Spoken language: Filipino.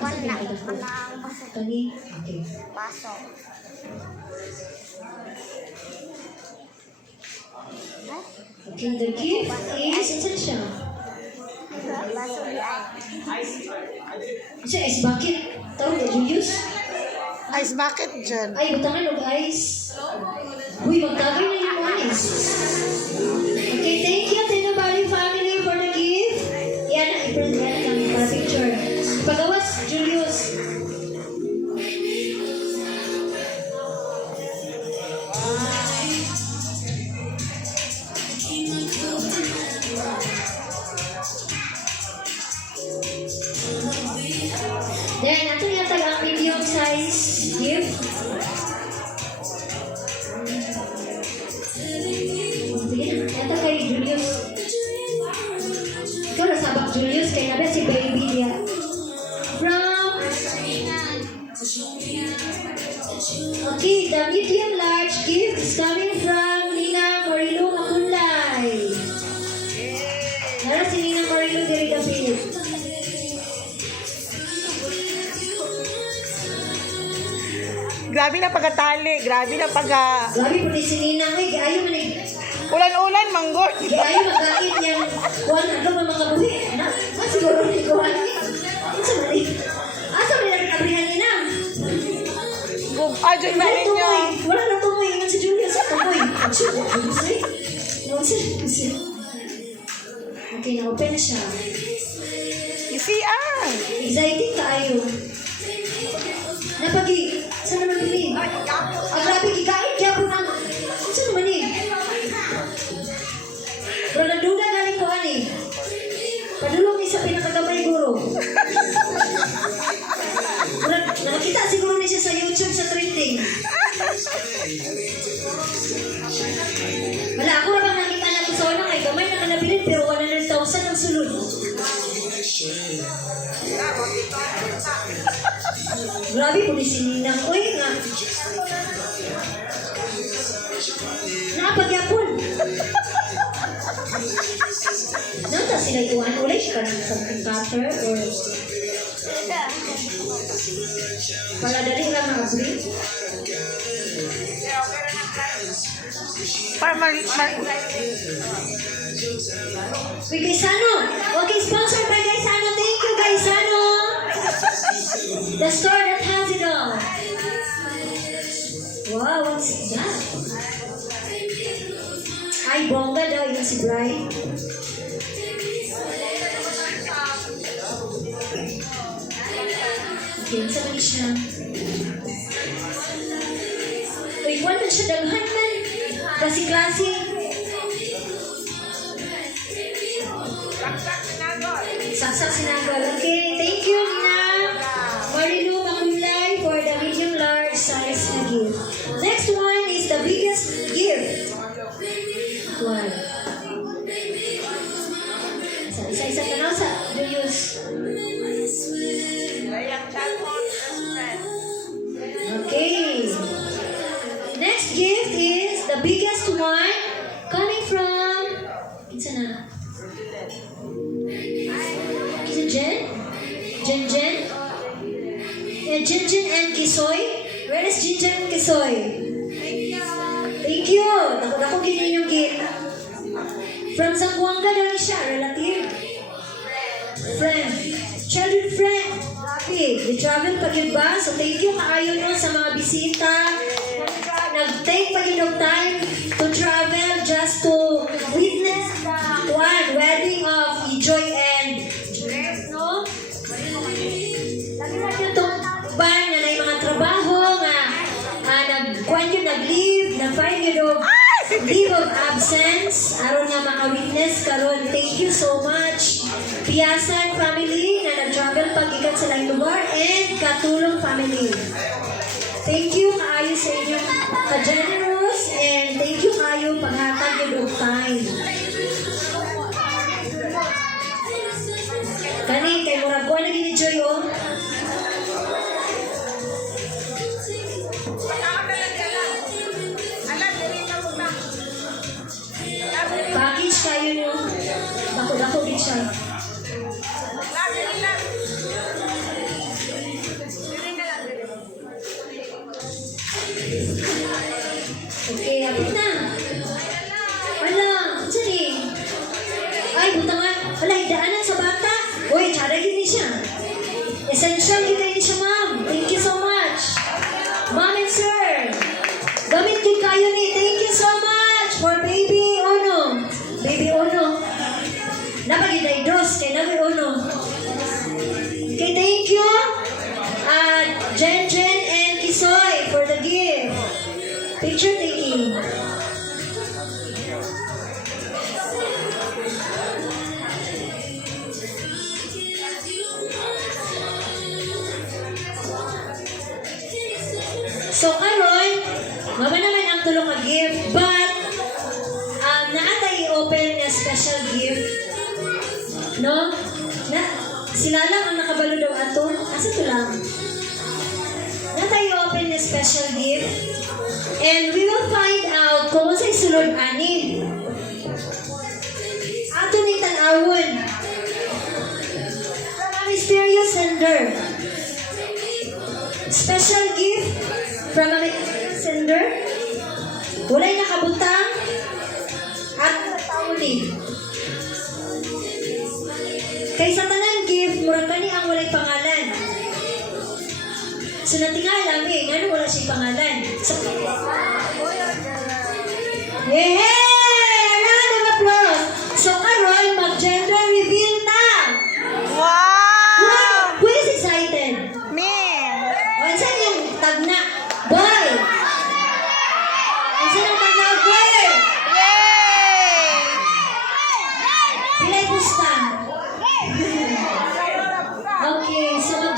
Wala. Walang baso. Kani? Okay. Baso. Okay, the gift is essential. Baso di ay. Kasi ice bucket. Tawag na Julius. Ice bucket dyan. Ay, butangan og ice. Uy, magtagay na yung ice. Okay, thank you, Tino Bali family for the gift. Yan, i-print yan kami para picture. Pagawas, Julius. Then, ato yata ang medium size gift. Sige na, yata kay Julius. Ikaw nasabak Julius, kay nabi si baby niya. Okay, the medium large gift is coming from Nina Morilo Makulay. Nara si Nina Morilo diri David. Grabe na pagkatali. Grabe na pagka... Grabe po ni si Nina. Ay, gayo man eh. Ulan-ulan, manggod. Gayo magkait niyang kuhan na doon mga kabuhi. Anak, siguro ni kuhan ni. Asa man eh. Asa man yung kabrihan ni Nang? Dyan na inyo. Wala na tumoy. Ingat si Julia sa tumoy. Okay, na-open na siya. Isi ah. Exciting tayo. Napagi. Saan naman pili? Ang grabe, kikain. Kaya po nang... Saan naman eh? Pero nagduda galing ko ani. Padulong ni sa pinakagamay guro. Nakakita siguro niya siya sa YouTube sa trending. Wala, ako na bang nakita na ko sa una kay gamay na kanabilin pero 100,000 ang sulod. Grabe po ni sininang. Uy nga. Naapagyapon. Nanta sila iwan ulit ka ng something cutter or paladali lang ang abri. Para Uy, Gaisano. Okay, sponsored by Gaisano. Thank you, Gaisano. The store that has it all. Wow, what's that? Ay, bongga daw. Yung si Brian. Okay, sa mali siya. Uy, kung man siya daghan man. Klase-klase. Saksak sinagol. Okay, thank you, Nina Marilu Makulay for the medium large size na gift. Next one is the biggest gift. One. Isa-isa ka na sa Julius. Okay. Next gift is the biggest one coming from... Isa na. Is it Jen? Jen? Jen and Kisoy? Where is Jen and Kisoy? Thank you. Ako ginin yung gift. From Zamboanga daw siya, relative. Friend. Childhood friend. Happy. We travel pa yun ba? So thank you kaayo no sa mga bisita. Nag-take pa yun ng time to travel just to witness the wedding of Ijoy and Dress, no? Lagi na yun itong ban na may mga trabaho nga nag-leave, na-find yun leave of absence aron nga maka-witness karon. Thank you so much Piasan family na nag-travel pag-ikat sa lang lugar and Katulong family. Thank you kaayo sa inyong ka-generous and thank you kaayo paghatag yun of time. Kani, kay murag buwan na gini-joy o. Package kayo nyo. Dako-dako din siya. Essential yun kayo ni siya, ma'am. Thank you so much. Ma'am and sir. Gamit yun kayo ni. Thank you so much for baby Ono. Baby Ono. Napagitay dos kay Nabi Ono. Okay, thank you. Jen and Kisoy for the gift. Picture taking. So karon, mama naman ang tulong nga gift, but naatay i-open nga special gift. No? Na sila lang ang nakabalo daw ato. Asa to lang? Naatay i-open nga special gift. And we will find out kung sa'y sulod ani. Ato ni tan-awon. From a mysterious sender. Special gift from a mysterious sender. Walay nakabutang at tawli. Kay sa tanan gift, murag kani ang walay pangalan. So natingala mi, ngano wala siya pangalan. So, yeah! Round of applause! So karon mag-gender reveal na! Wow! Who is excited? Me! O, saan yung tagna? Boy! Saan yung tagna? Girl! Yay! Pilay pusta. Okay, so